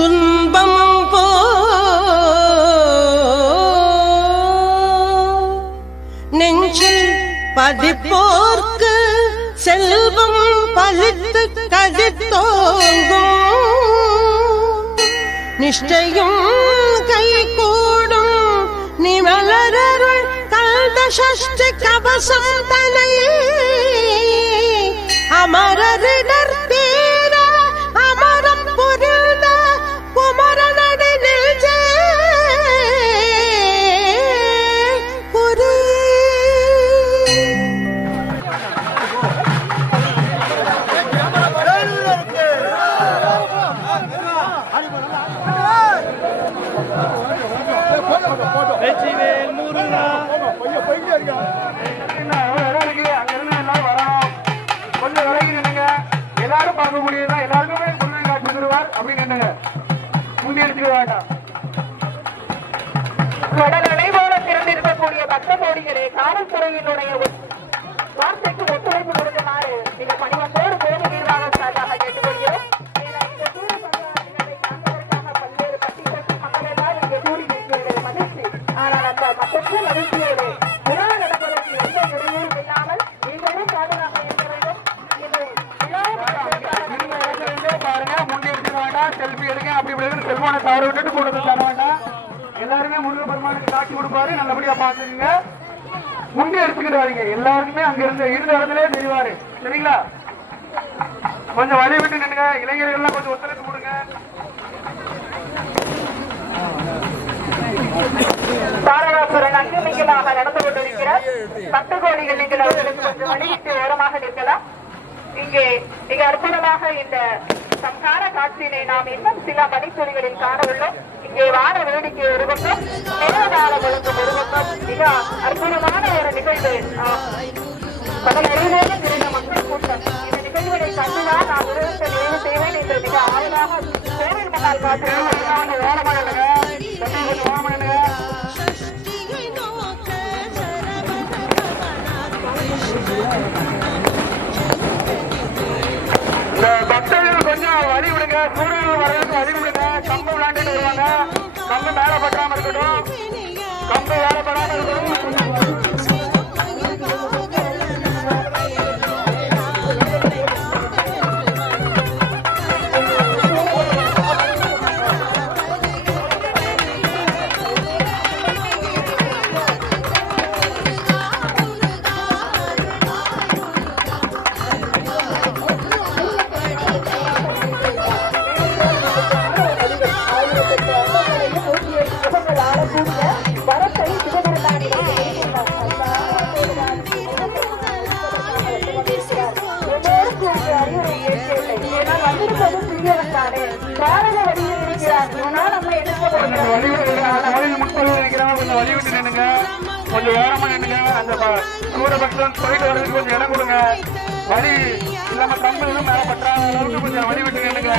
போம் துன்பம் போ நெஞ்சில் பதிப்போர்க்கு செல்வம் பலித்து கதித்தோங்கும் நிஷ்டையும் கை கூடும் நிமலரருள் கல்த சஷ்டி கவசம் தனை. அமரரிடர் கொஞ்சம் விலகி நின்னுங்க எல்லாரும் பார்க்க முடியுதா? எல்லாருக்குமே முருகன் காட்சி தருவார் அப்படின்னு நின்னுங்க முன்னெடுத்துக்க வேண்டாம். கடலலை திறந்திருக்கக்கூடிய பக்த கோடிகளே காவல்துறையினுடைய வார்த்தை செல்ஃபி எடுங்க அப்படி இப்படி இருக்கு செல்போனை தவற விட்டுட்டு கூட்டத்தில் தர வேண்டாம் எல்லாருமே முருக பெருமானுக்கு காட்சி கொடுப்பாரு நல்லபடியா பாத்துக்கங்க முன்னே எடுத்துக்கிட்டு வரீங்க எல்லாருக்குமே அங்க இருந்த இருந்த இடத்துல தெரிவாரு. சரிங்களா? கொஞ்சம் வழி விட்டு நின்னுங்க இளைஞர்கள்லாம் கொஞ்சம் ஒத்துழைப்பு கொடுங்க. தாரகாசுரன் அங்குமிக்கமாக நடந்து கொண்டிருக்கிறார். பத்து கோடிகள் நீங்கள் அவர்களுக்கு கொஞ்சம் வழிவிட்டு ஓரமாக நிற்கலாம். இங்கே மிக அற்புதமாக இந்த சம்சார காட்சியினை நாம் இன்னும் சில மணித்துளிகளில் காண உள்ளோம் இங்கே வார வேடிக்கை ஒரு பக்கம் நேரகாலம் ஒழுங்கும் ஒரு பக்கம் மிக அற்புதமான ஒரு நிகழ்வு. பல கடல் அருகிலேயும் நிறைந்த மக்கள் கூட்டம். இந்த நிகழ்வுகளை கண்டுதான் நான் உருவத்தை நிறைவு செய்வேன் என்று மிக ஆவலாக கோவில் முன்னால் பார்த்து ஓரமா நில்லுங்க. அடி விடுங்க சூரியன் வர்றதுக்கு அடி விடுங்க கம்பு விளையாண்டுட்டு வருவாங்க. கம்பு மேல பட்டாம இருக்கட்டும். கம்பு மேல படாம இருக்கட்டும். கொஞ்சம் வழி விடுங்க அந்த வழியில் முன்பகுதியில் இருக்கிறவங்க கொஞ்சம் வழி விட்டு நின்னுங்க. கொஞ்சம் ஓரமா நின்னுங்க. அந்த தூர சூரிய பக்தன் போயிட்டு வர்றதுக்கு கொஞ்சம் இடம் கொடுங்க. வழி இல்லாம கம்பு மேல பற்றாத அளவுக்கு கொஞ்சம் வழி விட்டு நின்னுங்க.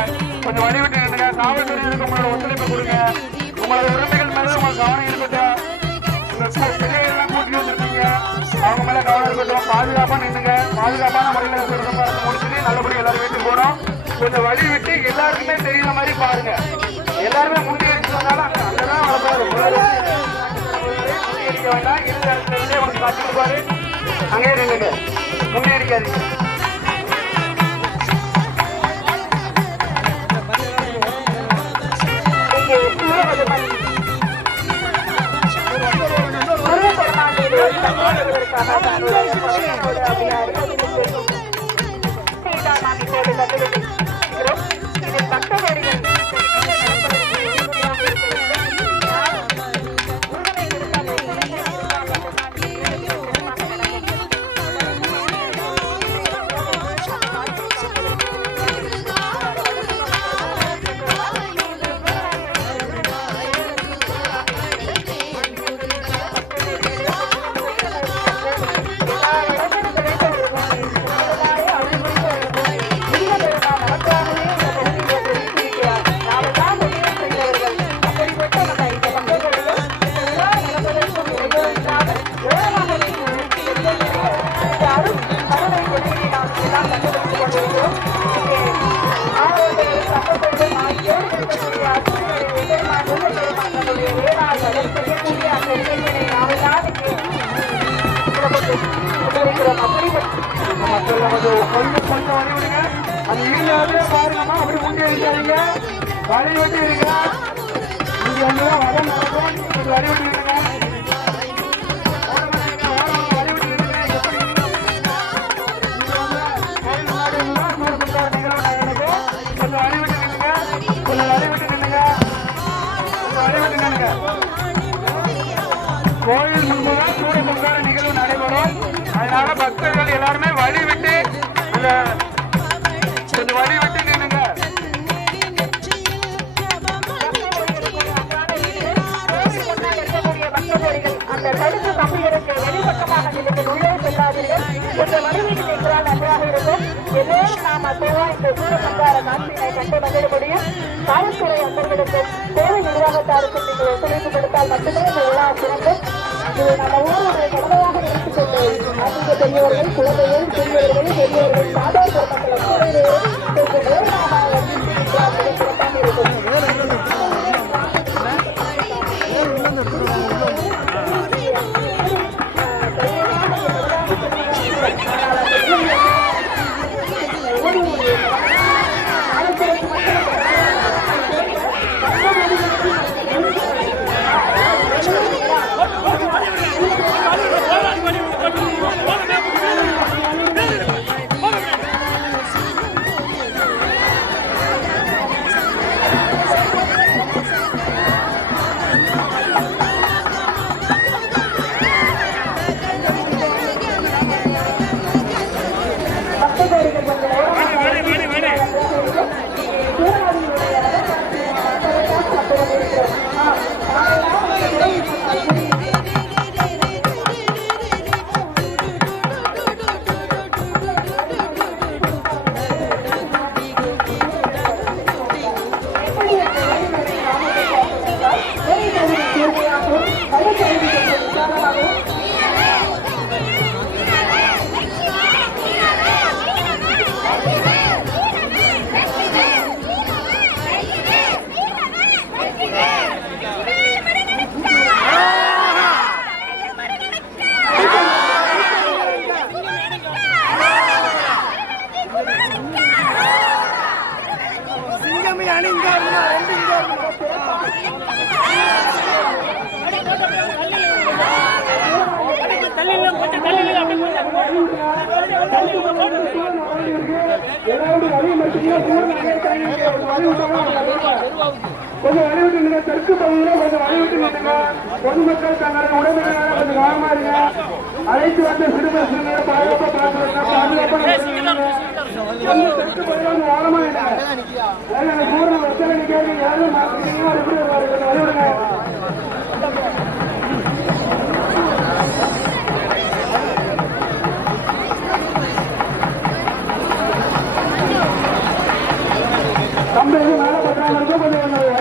கொஞ்சம் வழி விட்டு நின்னுங்க. காவல்துறையினருக்கு உங்களோட ஒத்துழைப்பு கொடுங்க. உங்களோட உரிமைகள் மேல உங்களுக்கு கவனம் இருக்கட்டும். பிள்ளைகள்லாம் கூட்டி வந்திருக்கீங்க. அவங்க மேல கவனம் இருக்கட்டும். பாதுகாப்பா நின்னுங்க. பாதுகாப்பான முறையில் பார்த்து முடிச்சுட்டு நல்லபடியா எல்லாரும் வீட்டுக்கு போகணும். கொஞ்சம் வழி விட்டு எல்லாருக்குமே தெரியுற மாதிரி பாருங்க. எல்லாருமே முன்னே அடிச்சு வந்தாலும் அங்க அங்கதான் வரப்போகுது முன்னே அடிக்க வேண்டாம். உனக்கு காட்சி கொடுப்பாரு. அங்கேயே நின்னுங்க முன்னே அடிக்காதீங்க இங்கே அது இருந்தாலே பாருங்கம்மா அப்படி வழி விட்டு இருங்க. வந்து வடம் நடக்கும் வழி விட்டு இருங்க. கோயில் முன்புதான் சூட பொங்கார நிகழ்வு நடைபெறும். அதனால பக்தர்கள் எல்லாருமே வழி விட்டு அந்த கொஞ்சம் வழி விட்டு நின்னுங்க அந்த தடுப்பு கம்பிகளுக்கு வெளிப்பக்கமாக நீங்கள் உள்ளே செல்லாதீர்கள் கொஞ்சம் வழிவிட்டு நின்றால் நன்றாக இருக்கும் எல்லோரும் நாம் அப்போவா இந்த சூரசங்கார காட்சியினை கண்டு மகிழ முடியும் காவல்துறை அன்பர்களுக்கும் நிர்வாகத்தாருக்கும் நீங்கள் ஒத்துழைப்பு கொடுத்தால் மட்டுமே இந்த விழா சிறக்கும் இது நம்ம ஊருடைய கடமையாக எடுத்துக்கொண்டு அதிக பெரியவர்கள் குழந்தைகள் சிறியவர்கள் பெரியவர்கள் சாதாரண மக்கள் எல்லாருடைய வழி கொஞ்சம் வழி விட்டு நில்லுங்க. தெற்கு பகுதியில கொஞ்சம் வழி விட்டு நில்லுங்க. பொதுமக்கள் தங்களுடைய உடமைகளாக கொஞ்சம் கவனமா இருங்க. அழைத்து வந்த சிறுமை சிறுமையை பாதுகாப்பா பார்த்துருங்க பாதுகாப்பா தெற்கு பகுதியில ஓரமா இருங்க. பூர்ண யாரும் வழி விடுங்க. கம்பு மேல பத்தாயிரம் கொஞ்சம்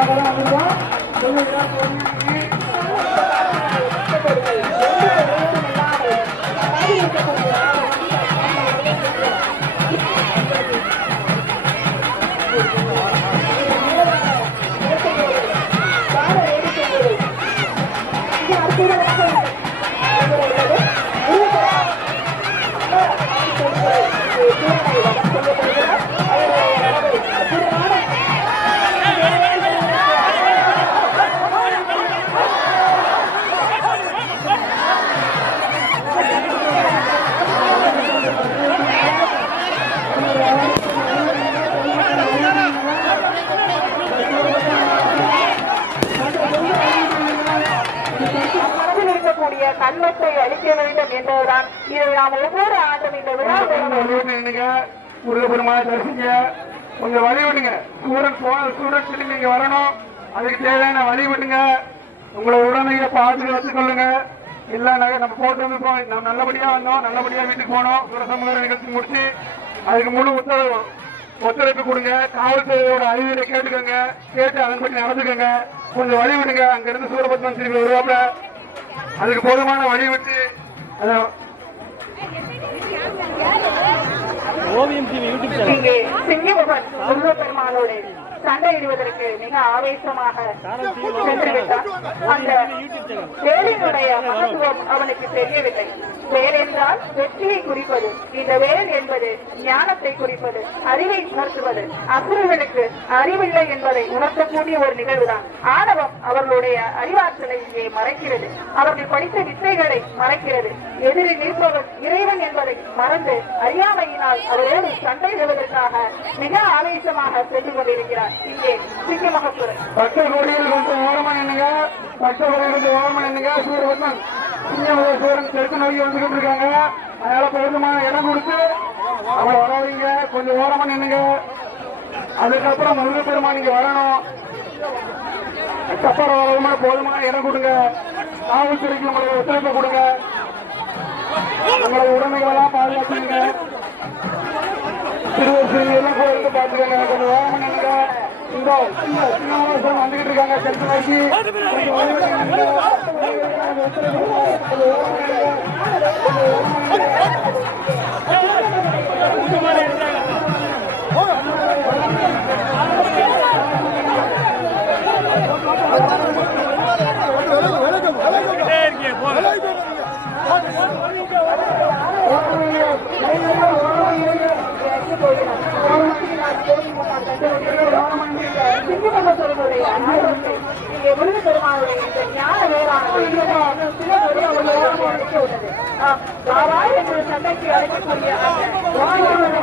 எல்லாரும் போட்டு வந்துருக்கோம் நம்ம நல்லபடியா வந்தோம். நல்லபடியா வீட்டுக்கு போனோம். சுரசமுக நிகழ்ச்சி முடிச்சு அதுக்கு முழு ஒத்துழைப்பு ஒத்துழைப்பு கொடுங்க. காவல்துறையோட அறிவுரை கேட்டுக்கோங்க. கேட்டு அதன்படி நடந்துக்கோங்க. கொஞ்சம் வழி விடுங்க. அங்க இருந்து சூரபத்மன் திரும்பி வருவாப்ல அதுக்கு போதுமான வழி விட்டு அதை இங்கே சிங்கமுகன் முருகப்பெருமானோடு சண்டையிடுவதற்கு மிக ஆவேசமாக சென்று விட்டான் அந்த வேலினுடைய மகத்துவம் அவனுக்கு தெரியவில்லை. வேல் என்றால் வெற்றியை குறிப்பது. இந்த வேல் என்பது ஞானத்தை குறிப்பது அறிவை உணர்த்துவது. அசுரர்களுக்கு அறிவில்லை என்பதை உணர்த்தக்கூடிய ஒரு நிகழ்வுதான். ஆணவம் அவர்களுடைய அறிவாற்றலை இங்கே மறைக்கிறது. அவர்கள் படித்த வித்தைகளை மறைக்கிறது. எதிரில் நிற்பவர் இறைவன் என்பதை மறந்து அறியாமையினால் அவரோடு சண்டையிடுவதற்காக மிக ஆவேசமாக சென்று கொண்டிருக்கிறார். இங்கே சிங்கமகப்புரம் கோடியில் கொஞ்சம் ஓரமா நின்னுங்க. பக்த கோடியில் கொஞ்சம் ஓரமா நின்னுங்க. சூரியபத்மன் சிங்கமுக சூரன் தெற்கு நோக்கி வந்துகிட்டு இருக்காங்க அதனால போதுமான இடம் கொடுத்து அவங்க கொஞ்சம் ஓரமா நின்னுங்க. அதுக்கப்புறம் முருகப்பெருமான் நீங்க வரணும். சப்பர வரமா போதுமான இடம் கொடுங்க. காவல்துறைக்கு உங்களோட ஒத்துழைப்பு கொடுங்க. உங்களோட உடைமைகளெல்லாம் பாதுகாத்துங்க சிறுவர் கோயிலுக்கு கொஞ்சம் ஓரமா நின்னுங்க. இந்த வந்துகிட்டு இருக்காங்க தெற்கு நோக்கி கொஞ்சம் ஓரமா நின்னுங்க. அழைக்கக்கூடிய அந்த வாயுடனை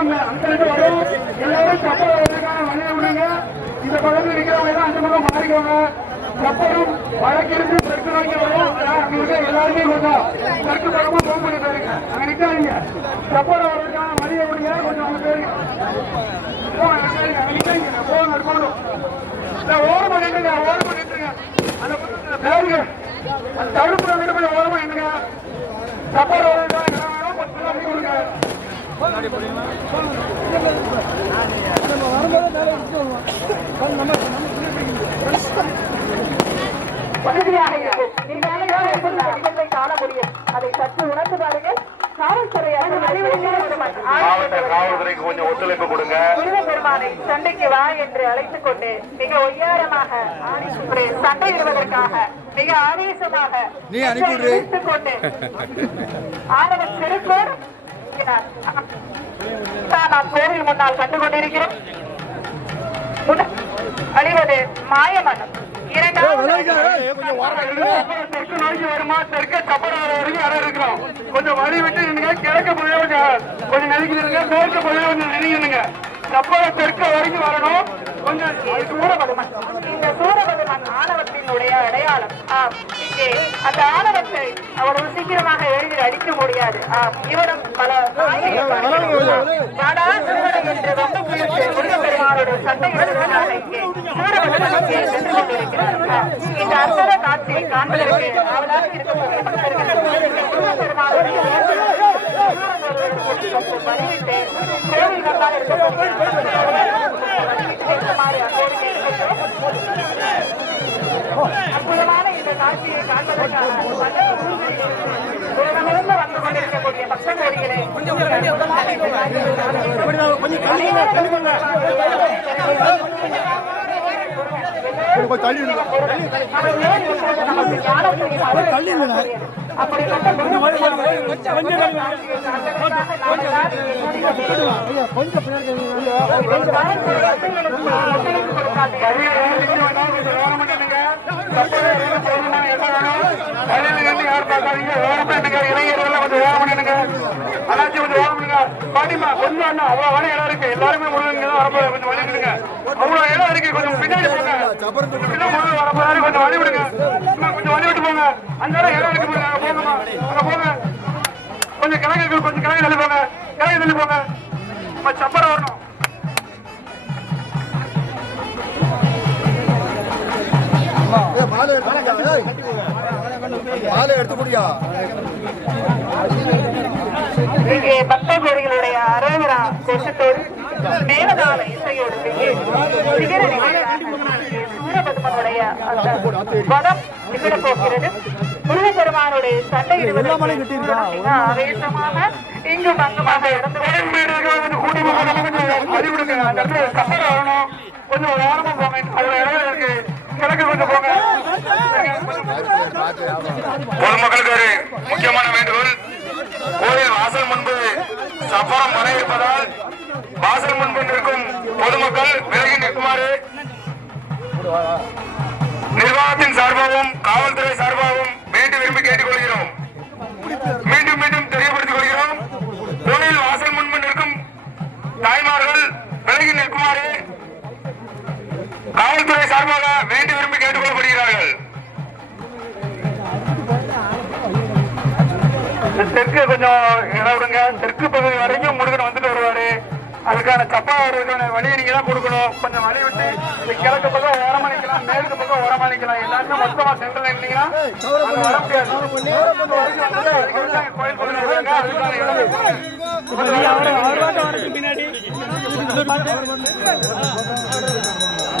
தப்பா இருப்பாங்க. அந்த ரெண்டு வரும். எல்லாரும் தப்பா வர்றதுக்கான வழியை விடுங்க. இந்த பக்கத்துல நிக்கிறவங்க அந்த பக்கம் மாறிக்கோங்க. சப்பரும் வழக்கிருந்து தெற்கு நோக்கி வரும். அங்க இருக்க எல்லாருமே கொஞ்சம் தெற்கு பக்கமா போக பண்ணி போயிருங்க அங்க நிக்காதீங்க. சப்பர வர்றதுக்கான வழியை விடுங்க. கொஞ்சம் போயிருங்க ஓரமா ஓரமா அந்த கொஞ்சம் ஓரமா வர்றதுக்கான இடம் வேணும், கொஞ்சம் தள்ளி கொடுங்க. வசதியாக இருக்கும் காண முடியும். அதை சற்று உணர்ந்து பாருங்கள். காவல்துறை மாவட்ட காவல்துறைக்கு கொஞ்சம் ஒத்துழைப்பு கொடுங்க. முருகப்பெருமானை சண்டைக்கு வா என்று அழைத்துக் கொண்டு மிக ஒய்யாரமாக ஆடி சண்டையிடுவதற்காக மிக ஆவேசமாக நீ அனுப்பி விடு. இழுத்துக் கொண்டு. ஆணவ திருக்கோர் நாம் கோவில் முன்னால் கண்டு கொண்டிருக்கிறோம். முன்ன- அணிவது மாயமனம். இரண்டாவது தெற்கு நோக்கி வருமா? தெற்க சப்பரம் வரைக்கும் வர இருக்கிறோம். கொஞ்சம் வழி விட்டு நின்னுங்க கிழக்கு போய் கொஞ்சம் கொஞ்சம் நெருங்கி நின்னுங்க மேற்கு போய் கொஞ்சம் நெருங்கினுங்க சப்பரம் தெற்க வரைக்கும் வரணும். கொஞ்சம் சூரபதுமன் இந்த சூரபதுமன் ஆணவத்தினுடைய அடையாளம். இங்கே அந்த எளிதில் அடிக்க முடியாது. இவரும் பல என்று வந்து குளித்து முருகப்பெருமானோட சண்டையிடுவதற்காக இங்கே சூரபதுமன் இங்கே சென்று கொண்டிருக்கிறார். ஆம், இந்த அற்புத காட்சியை காண்பதற்கு ஆவலாக இருக்கக்கூடிய முருகப்பெருமானுடைய வழிவிட்டு கோவில் நல்லாக அற்புதமான இந்த உலகமிருந்து வந்து கொண்டிருக்கக்கூடிய பக்த கோடிகளே அற்புதமான இந்த காட்சியை கொஞ்சம் தள்ளி இருங்க. தள்ளி இருங்க. ஐயா, கொஞ்சம் பின்னாடி எல்லாருமே முருகன் தான் வரப்போ கொஞ்சம் வழி விடுங்க அவ்வளவு இடம் இருக்கு. கொஞ்சம் பின்னாடி போங்க. பின்னாடி முருகன் வரப்போ கொஞ்சம் வழி விடுங்க இன்னும் கொஞ்சம் வழி விட்டு போங்க. அந்த இடம் இடம் இருக்கு போங்கம்மா. அங்க போங்க. கொஞ்சம் கிழங்கு கொஞ்சம் கிழங்கு தள்ளி போங்க. கிழங்கு தள்ளி போங்க. நம்ம சப்பரம் வரணும். ஏய், மாலை மாலை எடுத்து குடியா இங்கே பக்த கோடிகளுடைய அரோகரா கோஷத்தோடு மேலதாள இசையோடு சிகர சூரபத்மனுடைய வதம் நிகழ போகிறது முருகப்பெருமானுடைய சண்டையிடுவது ஆவேசமாக இங்கும் அங்குமாக இருந்து கொஞ்சம் ஓரமா போங்க அதுல இடம் இருக்கு கிழக்கு கொஞ்சம் போங்க பொதுமக்களுக்கு ஒரு முக்கியமான வேண்டுகோள். கோயில் வாசல் முன்பு சப்பரம் மழை இருப்பதால் வாசல் முன்பு நிற்கும் பொதுமக்கள் விலகி நிற்குமாறு நிர்வாகத்தின் சார்பாகவும் காவல்துறை சார்பாகவும் வேண்டி விரும்பி கேட்டுக்கொள்கிறோம். மீண்டும் மீண்டும் தெரியப்படுத்திக் கொள்கிறோம். கோயில் வாசல் முன்பு நிற்கும் தாய்மார்கள் விலகி நிற்குமாறு காவல்துறை சார்பாக வேண்டி விரும்பி கேட்டுக்கொள்ளப்படுகிறார்கள் தெற்கு கொஞ்சம் இடம் விடுங்க தெற்கு பகுதி வரைக்கும் முருகன் வந்துட்டு வருவாரு அதுக்கான சப்பா வருவதற்கான வழியை நீங்க தான் கொடுக்கணும் கொஞ்சம் வழி விட்டு கிழக்கு பக்கம் ஓரமணிக்கலாம் மேற்கு பக்கம் ஓரமணிக்கலாம் எல்லாருமே மொத்தமா சென்டர்ல இருந்தீங்கன்னா வர முடியாது கோயில் பக்கம் இருக்காங்க அதுக்கான இடம்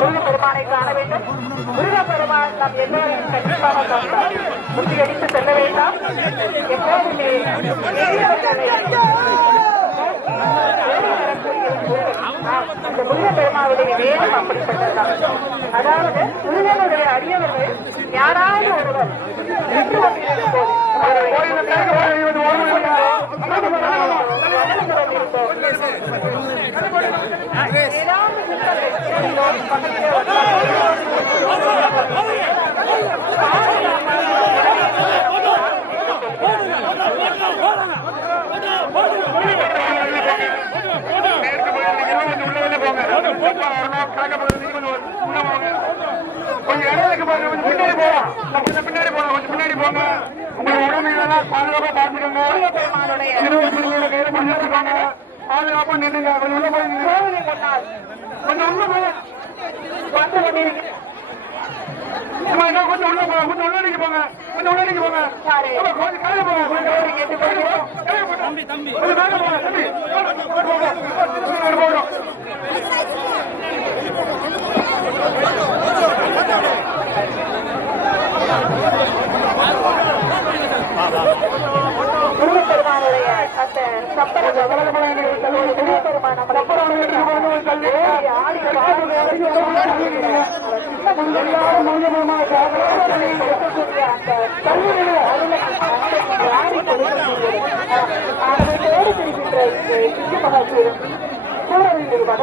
வர பெருமானை காண வேண்டும் நாம் எல்லோரும் கண்டிப்பாக காண்பார் செல்ல வேண்டாம் எப்போதுமே அந்த முருகப்பெருமாவுடைய வேதம் அப்படிப்பட்டதுதான். அதாவது முருகனுடைய அடியவர்கள் யாராவது ஒருவர் சென்று கொண்டிருக்கும் போது அவரை கோயில்ல மேற்கு பகுதி வந்து ஓரமா நிக்கலாம். மேற்கு பகுதி நீங்க கொஞ்சம் வந்து போங்க கொஞ்சம் பின்னாடி போகலாம் கொஞ்சம் பின்னாடி போகலாம் கொஞ்சம் பின்னாடி போங்க. உங்களோட உடம்பு இதெல்லாம் பாதுகாப்பா பார்த்துக்கோங்க. இருபத்தி கையில பிடிச்சிருக்காங்க. பாதுகாப்பா நின்னுங்க கொஞ்சம் உள்ள போய் கொஞ்சம் உள்ள போய் வந்து இன்னும் கொஞ்சம் உள்ள போங்க கொஞ்சம் உள்ள நிக்க போங்க கொஞ்சம் உள்ள நிக்க போங்க. கொஞ்சம் கீழே போங்க போங்க தம்பி போங்க, அந்த ஆரத்தை அன்னை அருளை சுடர் வடிவான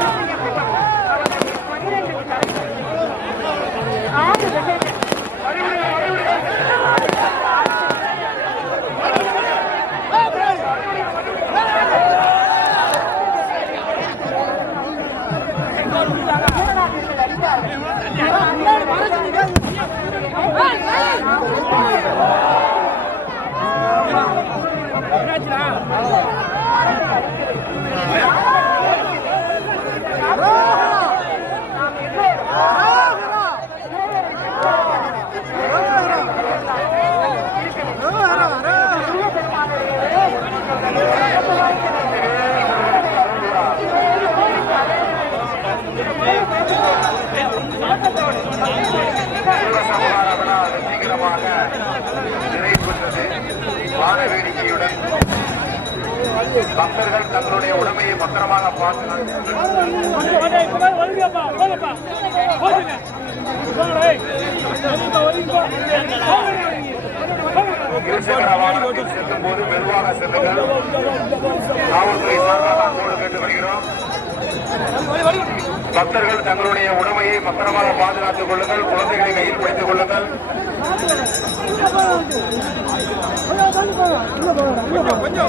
그러지 마. சமகார விழா நிறைவு பெற்றது வான வேடிக்கையுடன் பக்தர்கள் தங்களுடைய உடமையை பத்திரமாக பார்த்து செல்லும் போது மெதுவாக செல்லுங்கள் காவல்துறை சார்பாக அன்போடு கேட்டு வருகிறோம் பக்தர்கள் தங்களுடைய உடமையை பத்திரமாக பாதுகாத்துக் கொள்ளுங்கள் குழந்தைகளை கையில் பிடித்துக் கொள்ளுங்கள் முக்கிய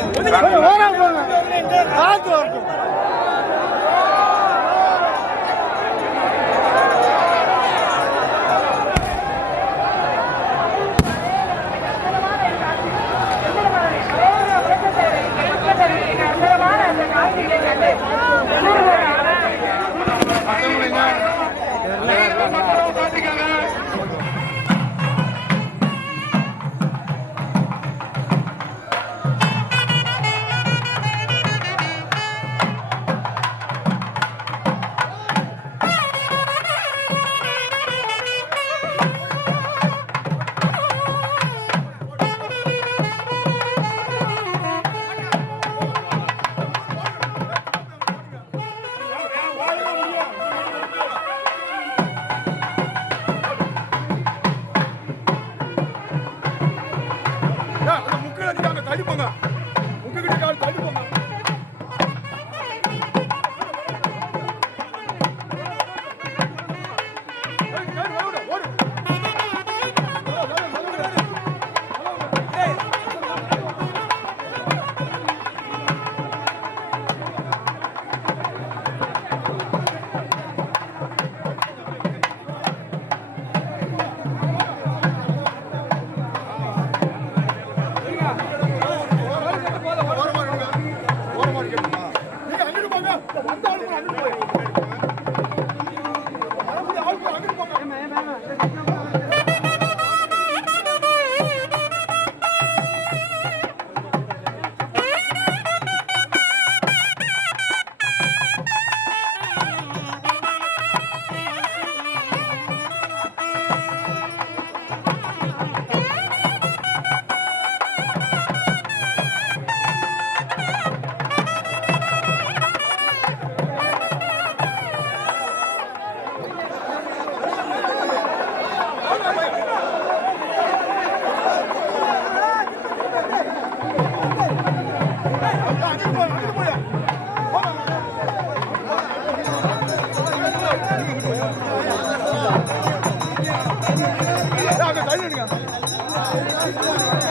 பண்ணிருக்கான்